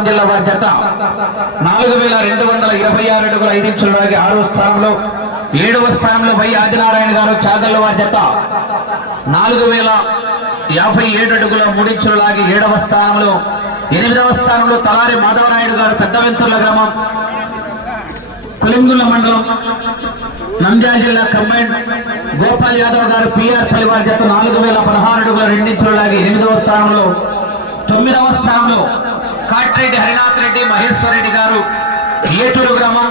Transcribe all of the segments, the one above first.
అనంతపురం జిల్లా వారి జత నాలుగు వేల రెండు వందల ఇరవై ఆరు అడుగుల ఐదు ఇంచులకి ఆరో స్థానంలో ఏడవ స్థానంలో వై ఆదినారాయణ గారు చాగల్ల వారి జత నాలుగు వేల యాభై ఏడు అడుగుల మూడించులు లాగి ఏడవ స్థానంలో ఎనిమిదవ స్థానంలో తలారి మాధవరాయుడు గారు పెద్దవెంతుర్ల గ్రామం. కొలింగుల మండలం నంద్యాల జిల్లా కంబైన్. గోపాల్ యాదవ్ గారు పిఆర్ పరివార్ జత నాలుగు వేల పదహారు అడుగుల రెండించులు లాగి ఎనిమిదవ స్థానంలో తొమ్మిదవ స్థానంలో కాటిరెడ్డి హరినాథ్ రెడ్డి మహేశ్వర్ రెడ్డి గారు ఏటూరు గ్రామం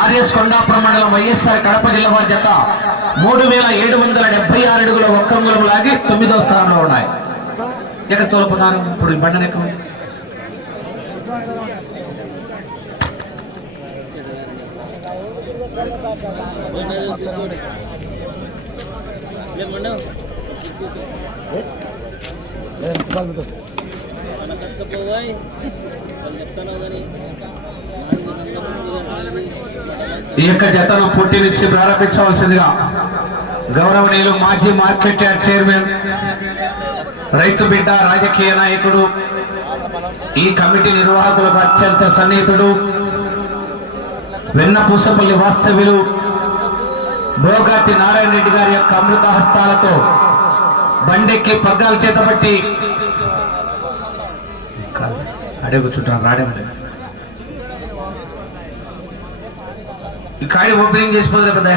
ఆర్ఎస్ కొండాపురం మండలం వైఎస్ఆర్ కడప జిల్లా వారి జత మూడు వేల ఏడు వందల డెబ్బై ఆరు అడుగుల ఒక్కంగులం లాగి తొమ్మిదో స్థానంలో ఉన్నాయి. ఎక్కడ తోలుపుతారు ఇప్పుడు మన కట్టుకపోవాయి వాళ్ళు చెప్తాను కానీ ఈ యొక్క జతను పుట్టి నుంచి ప్రారంభించవలసిందిగా గౌరవనీయులు మాజీ మార్కెట్ యార్డ్ చైర్మన్ రైతు బిడ్డ రాజకీయ నాయకుడు ఈ కమిటీ నిర్వాహకులకు అత్యంత సన్నిహితుడు వెన్న పూసపల్లి వాస్తవ్యులు భోగాతి నారాయణ రెడ్డి గారి యొక్క అమృత హస్తాలతో బండెక్కి పగ్గాలు చేతపట్టి అడే కూర్చుంటాను రాడే ఉండే ఈ కాడి ఓపెనింగ్ చేసిపోదులే పెద్ద.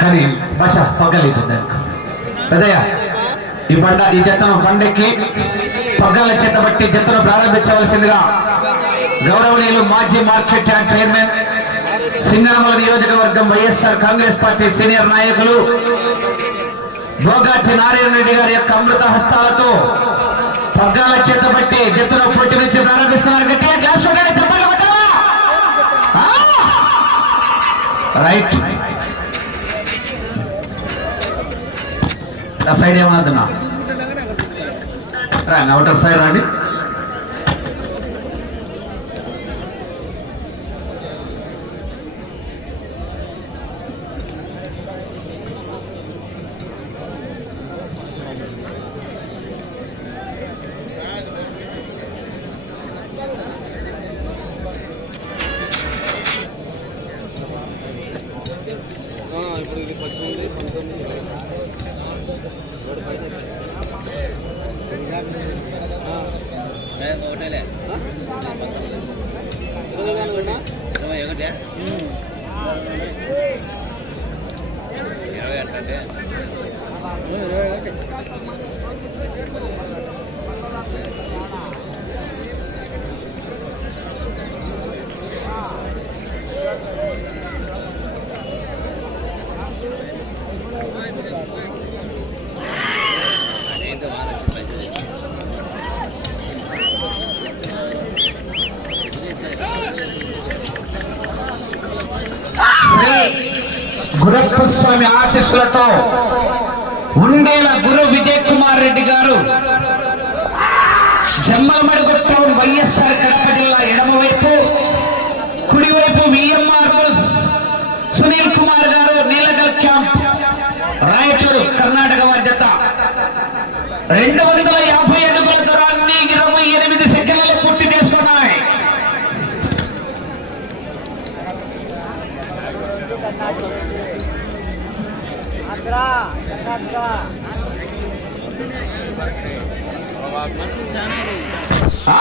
కానీ భాష పగ్గలేదు దానికి పెద్దయ్య ఈ బండ ఈ జత్తను బండెక్కి పగ్గాల చేత బట్టి జత్తను ప్రారంభించవలసిందిగా గౌరవనీయులు మాజీ మార్కెట్ యార్డ్ చైర్మన్ సింగనమల నియోజకవర్గం వైఎస్ఆర్ కాంగ్రెస్ పార్టీ సీనియర్ నాయకులు భోగాటి నారాయణ రెడ్డి గారి యొక్క అమృత హస్తాలతో పగ్గాల చేత బట్టి జత్తను పొట్టి నుంచి ప్రారంభిస్తున్నారు. గట్టిగా క్లాస్ చెప్పండి రైట్. ఆ సైడ్ ఏమన్నా రా అవుటర్ సైడ్ రండి. Grupo acha assessorador. Kundela Guru Vijay Kumar Reddy garu. Jammalamadugu YSR Kadapa జిల్లా ఎడమవైపు కుడివైపు విఎంఆర్ సునీల్ కుమార్ గారు నీలగల్ క్యాంప్ రాయచూరు కర్ణాటక వారి జత రెండు వందల ఆ!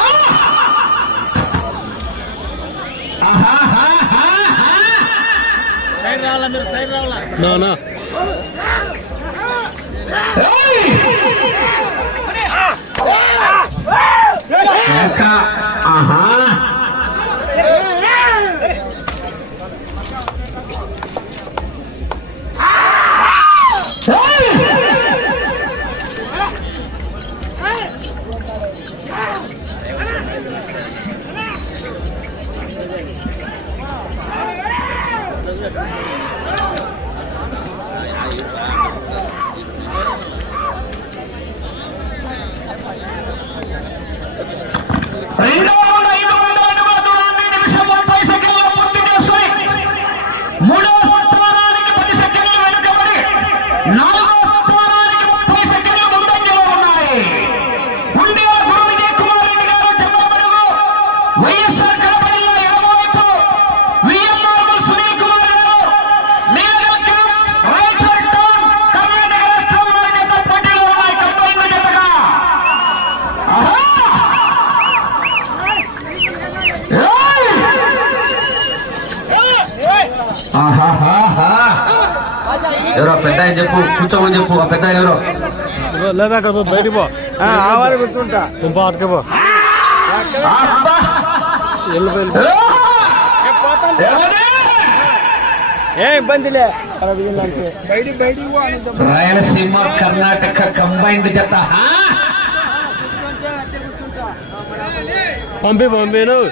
ఆహాహాహాహా! నా నా ఏయ్! ఇంకా, ఆహా పో, బయటికి పో. ఆవారి కూర్చుంటా. నువ్వు పాటకే పో. అబ్బా! వెళ్ళిపోయి ఓ! ఎవరు? ఏ ఇబ్బందిలే రాయలసీమ కర్ణాటక కంబైన్డ్ జత? పంపి పంపి నువ్వు.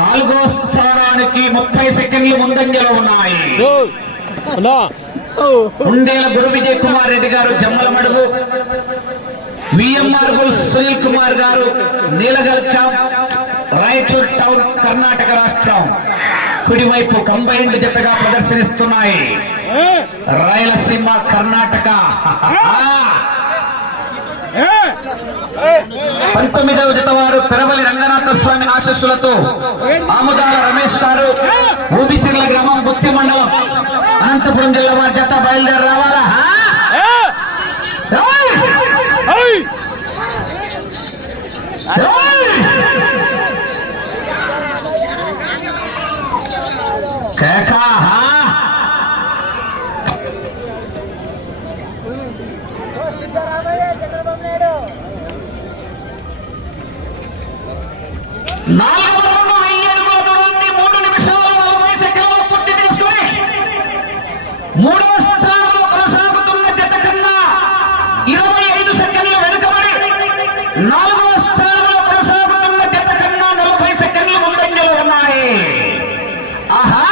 నాలుగో స్థానానికి ముప్పై సెకండ్లు ముందంజలో ఉన్నాయి. ఉండేల గురు విజయ్ కుమార్ రెడ్డి గారు జమ్మల మడుగు. VMR Sunil Kumar garu Neelagal camp Raichur town Karnataka రాష్ట్రం. కుడివైపు కంబైన్డ్ జతగా ప్రదర్శనిస్తున్నాయి. రాయలసీమ కర్ణాటక. పంతొమ్మిదవ జత పెరవలి రంగనాథ స్వామి ఆశస్సులతో ఆముదాల రమేష్ గారు ఊబిసిర్ల గ్రామం గుత్తి మండలం అనంతపురం జిల్లా వారి జత బయలుదేరి రావాలా? కేకా నాలుగవ రౌండ్ వెయ్యి అడుగుల దూరాన్ని మూడు నిమిషాల నలభై సెకండ్లు పూర్తి చేసుకుని మూడో స్థానంలో కొనసాగుతున్న జత కన్నా ఇరవై ఐదు సెకండ్లు వెనుకబడి నాలుగో స్థానంలో కొనసాగుతున్న జత కన్నా నలభై సెకండ్లు ముందంజలో ఉన్నాయి ఆహా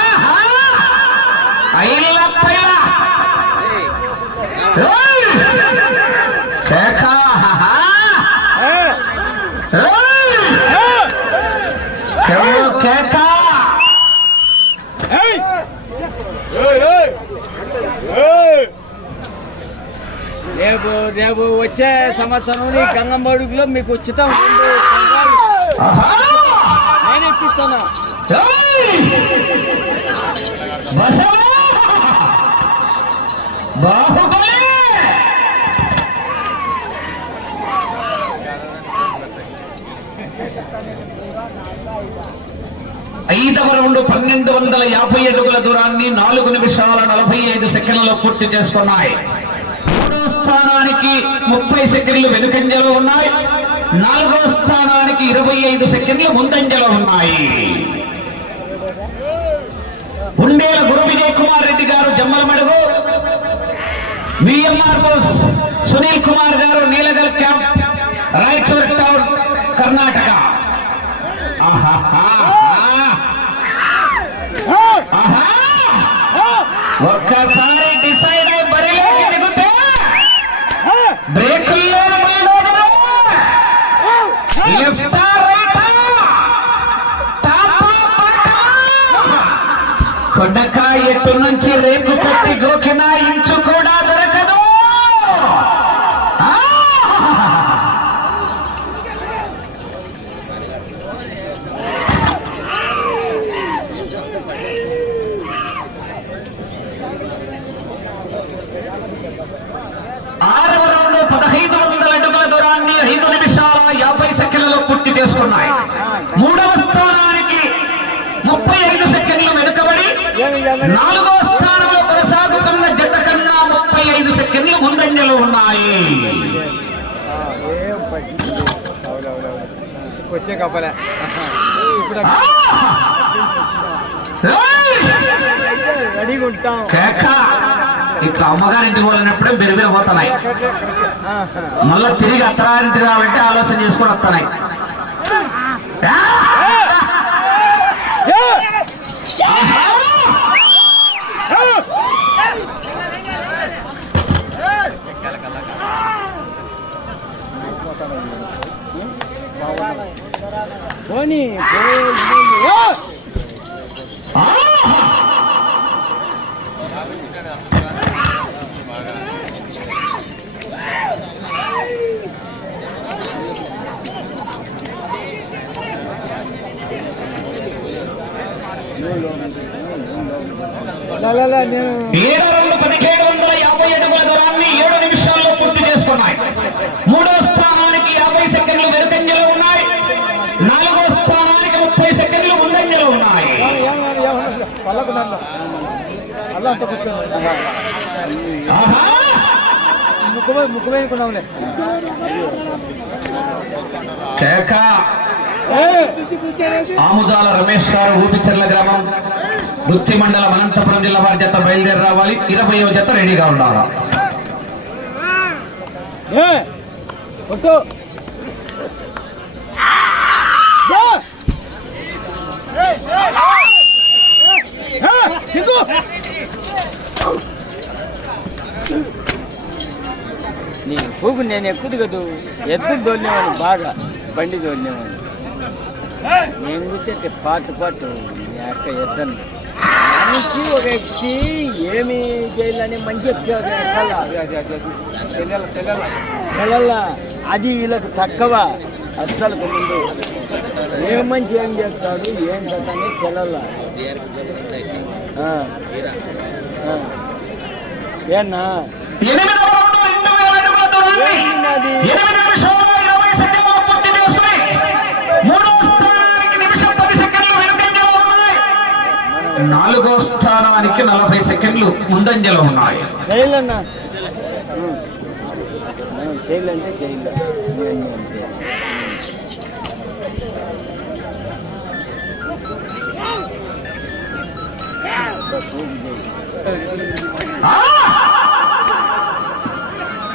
ఐల పైల ఏయ్! కేకా ఆహా! ఏయ్! కేవో కేకా రేపు వచ్చే సంవత్సరం నీ గంగమ్మడుగులో మీకు ఉచితం! నేను ఇప్పిస్తాను. ఐదవ రౌండ్ పన్నెండు వందల యాభై అడుగుల దూరాన్ని నాలుగు నిమిషాల నలభై ఐదు సెకండ్లలో పూర్తి చేసుకున్నాయి. ముప్పై సెకండ్లు వెనుకంజలో ఉన్నాయి. నాలుగో స్థానానికి ఇరవై ఐదు సెకండ్లు ముందంజలో ఉన్నాయి. ఉండేల గురు విజయ్ కుమార్ రెడ్డి గారు జమ్మల VMR Sunil Kumar garu Neelagal camp Raichur town Karnataka ఆహాహా. ఆహా. ఒక్కసారి డిసైడ్ అయి బరిలోకి దిగుతే బ్రేకుల్లో లెఫ్టా రైటా టాపా పాటా కొండక ఎట్టు నుంచి రేపు కట్టి గోకిన ఇంచు కూడా దొరకదు ఆ! ఆరవ రౌండ్ పదహైదు వందల అడుగుల దూరాన్ని ఐదు నిమిషాల యాభై సెకండ్లలో పూర్తి చేసుకున్నాయి. మూడవ స్థానానికి ముప్పై ఐదు సెకండ్లు వెనుకబడి నాలుగవ స్థానంలో కొనసాగుతున్న జట్ట కన్నా ముప్పై ఐదు సెకండ్లు ముందంజలో ఉన్నాయి. వచ్చే కప్పలే ఇట్లా అమ్మగారింటికి పోలినప్పుడే బెరిబెరి పోతున్నాయి. మళ్ళీ తిరిగి అత్తరారింటికి రావంటే ఆలోచన చేసుకొని వస్తున్నాయి. ఆ! ఆహా! పోనీ పోనీ. ఓ! ఆహా! లా, లా, లా, నేను ఏడో రెండు పదిహేడు వందల యాభై అడుగుల దూరాన్ని ఏడు నిమిషాల్లో పూర్తి చేసుకున్నాయి మూడో స్థానానికి యాభై సెకండ్లు వెనుకంజలో ఉన్నాయి నాలుగో స్థానానికి ముప్పై సెకండ్లు ముందంజలో ఉన్నాయి కేక. ఆముదాల రమేష్ గారు ఊపిచెర్ల గ్రామం. వృత్తి మండలం అనంతపురం జిల్లా వారి జత బయలుదేరి రావాలి. ఇరవయో జత రెడీగా ఉండాలా ఏ కొట్టు దా! ఏ, దిగు! నీ పూగు నేను ఎక్కుదు కదూ. ఎద్దు దోలినేవాడిని బాగా బండి దోలినేవాడిని. నేను కూర్చే పాటు పాటు నీ అక్క ఎద్దను నుంచి ఒక వ్యక్తి ఏమి చేయాలని మంచి పిల్లల అది వీళ్ళకు తక్కువ. అస్సలు ముందు ఏం మంచి ఏం చేస్తాడు ఏం చేస్తాను పిల్లల ఏనా ఎనిమిదవ రౌండ్ రెండు వేల అడుగుల దూరాన్ని ఏంటిది? ఎనిమిది నిమిషాల ఇరవై సెకండ్లు పూర్తి చేసుకుని మూడో స్థానానికి నిమిషం పది సెకండ్లు వెనుకంజలో ఉన్నాయి. నాలుగో స్థానానికి నలభై సెకండ్లు ముందంజలో ఉన్నాయి. శైల్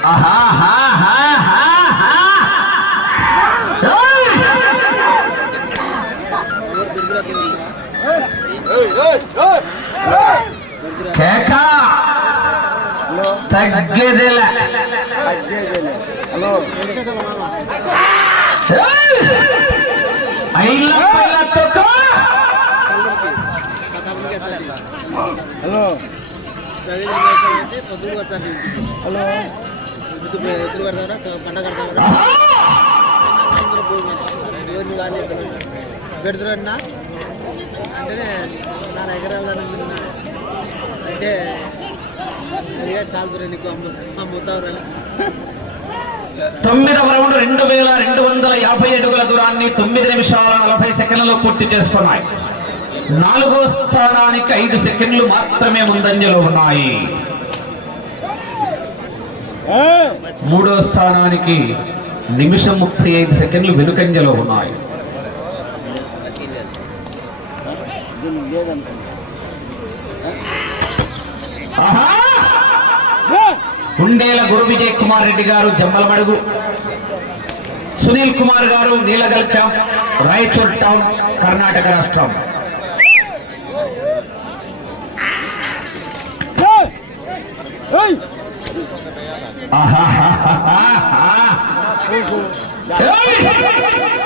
আহা হা হা হা হা খেখা ತಗ್ಗೆ ದಿಲ್ಲ ಇಲ್ಲ ಹಲೋ ಹಲೋ ఏయ్! ఐల పైల తొక్క! హలో హలో ఆహా! పెడుతున్నా అంటే నాలుగు ఎకరాలు అమ్ముతున్నా అంటే అదిగా చాలు నీకు అమ్ముతావు తొమ్మిదవ రౌండ్ రెండు వేల రెండు వందల యాభై అడుగుల దూరాన్ని తొమ్మిది నిమిషాల నలభై సెకండ్లలో పూర్తి చేసుకున్నాయి నాలుగో స్థానానికి ఐదు సెకండ్లు మాత్రమే ముందంజలో ఉన్నాయి మూడో స్థానానికి నిమిషం ముప్పై ఐదు సెకండ్లు వెనుకంజలో ఉన్నాయి. ఉండేల గురు విజయ్ కుమార్ రెడ్డి గారు జమ్మలమడుగు సునీల్ కుమార్ గారు నీలగల్ క్యాంప్ రాయచూర్ టౌన్ కర్ణాటక రాష్ట్రం.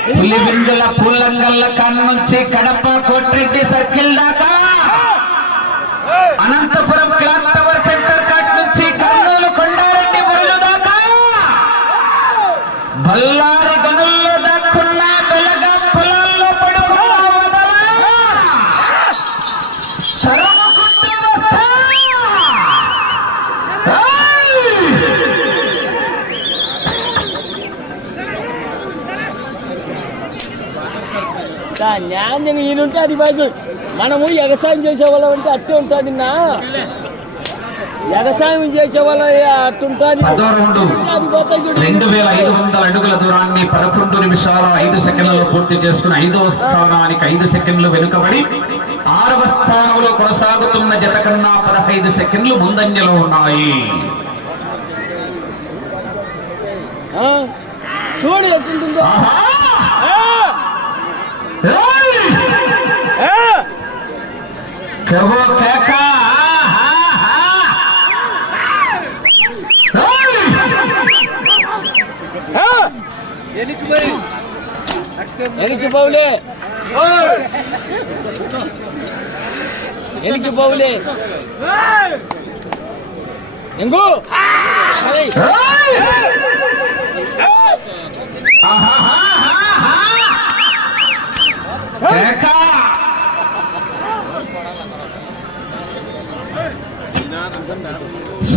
పులిబిందుల పుల్లంగల్ల కాన్ నుంచి కడప కోట్రెడ్డి సర్కిల్ దాకా. అనంతపురం న్యాయం ఈయనుంటే అది బాజు మనము వ్యవసాయం చేసే వాళ్ళం అంటే అట్టే ఉంటుంది నా. వ్యవసాయం చేసే వాళ్ళ అట్టుంటుంది రౌండు వేల ఐదు వందల అడుగుల దూరాన్ని పదకొండు నిమిషాల ఐదు సెకండ్లలో పూర్తి చేసుకుని ఐదవ స్థానానికి ఐదు సెకండ్లు వెనుకబడి ఆరవ స్థానంలో కొనసాగుతున్న జత కన్నా పదహైదు సెకండ్లు ముందంజలో ఉన్నాయి? చూడు ఎట్టుంటుందో కెవో కేక! ఎనికి బౌలే ఎనికి బౌలే ఎంగు. ఏయ్! ఆహాహాహాహా! కేక!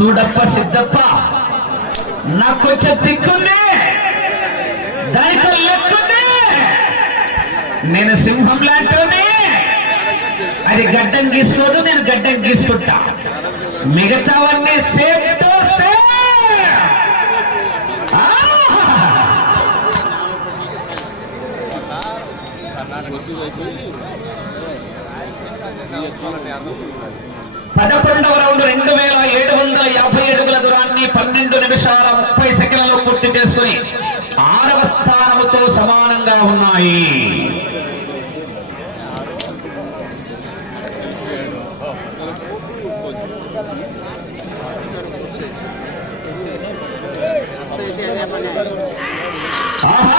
చూడప్ప సిద్ధప్ప నాకు కొంచెం తిక్కుంది దానికో లెక్కుంది. నేను సింహం లాంటి అది గడ్డం గీసుకోదు నేను గడ్డం గీసుకుంటా. మిగతావన్నీ సేమ్ టు సేమ్ పదకొండవ రౌండ్ రెండు వేల ఏడు వందల యాభై అడుగుల దూరాన్ని పన్నెండు నిమిషాలు ముప్పై సెకండ్లలో పూర్తి చేసుకుని ఆరవ స్థానముతో సమానంగా ఉన్నాయి ఆహా!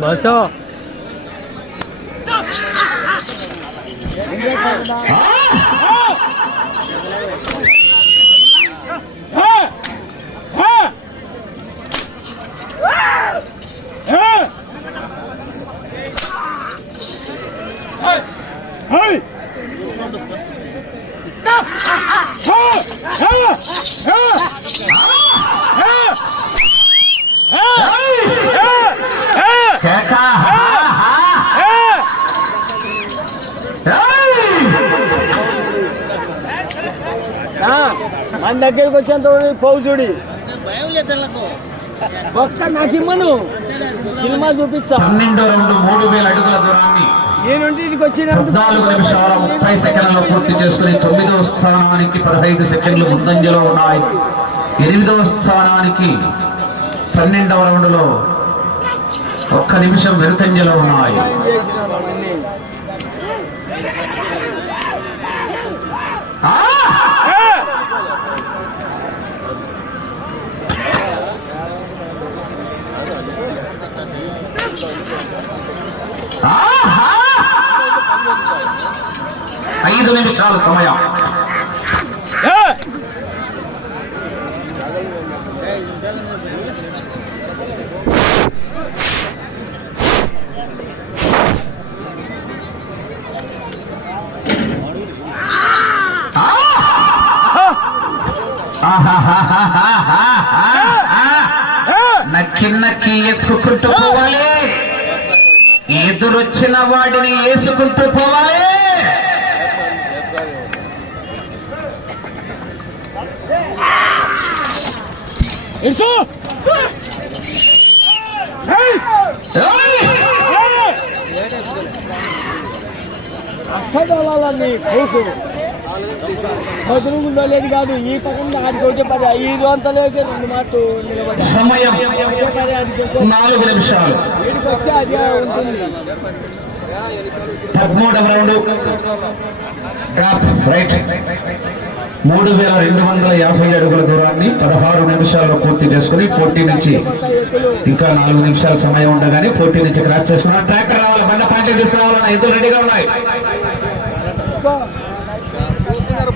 బస కేక! ఆహా! ఏయ్! దగ్గరికి వచ్చేంత పౌజుడి ఒక్క నాకు ఇమ్మను సినిమా చూపించా. పన్నెండో రౌండ్ మూడు వేల అడుగుల దూరాన్ని నిమిషాల ముప్పై సెకండ్లలో పూర్తి చేసుకుని తొమ్మిదవ స్థానానికి పదహైదు సెకండ్లు ముందంజలో ఉన్నాయి. ఎనిమిదవ స్థానానికి పన్నెండవ రౌండ్లో ఒక్క నిమిషం వెనుకంజలో ఉన్నాయి. ఆ! ఐదు నిమిషాల సమయం నక్కి నక్కి ఎక్కుకుంటూ పోవాలి ఎదురొచ్చిన వాడిని వేసుకుంటూ పోవాలి. ఓయ్! అక్కడాలని కోసు మధురుగుండో లేదు కాదు ఈ పక్కన పది ఈ రెండు మాటలు సమయం నాలుగు నిమిషాలు. అదే ఉంటుంది. పదమూడవ రౌండ్. Drop right. మూడు వేల రెండు వందల యాభై అడుగుల దూరాన్ని పదహారు నిమిషాల్లో పూర్తి చేసుకుని పోటీ నుంచి ఇంకా నాలుగు నిమిషాల సమయం ఉండగానే పోటీ నుంచి క్రాస్ చేసుకున్నారు ట్రాక్టర్ రావాలి బండ పాయింట్లు తీసుకురావాలన్న ఎదురు రెడీగా ఉన్నాయి చూసుకున్నారు పొందా అంతే చాలా ఇంకా నాలుగు నిమిషాలు ఉంది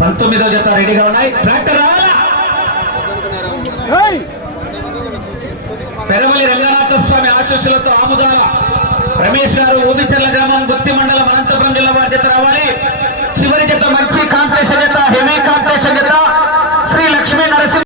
పంతొమ్మిదో జత రెడీగా ఉన్నాయి. ట్రాక్టర్! పెరమలి రంగనాథ స్వామి ఆశీస్సులతో ఆముదాల రమేష్ గారు ఊబిచర్ల గ్రామం గుత్తి మండలం అనంతపురం జిల్లా వారి జత రావాలి. చివరి జత మంచి కాంపిటీషన్ జత హెవీ కాంపిటీషన్ జత.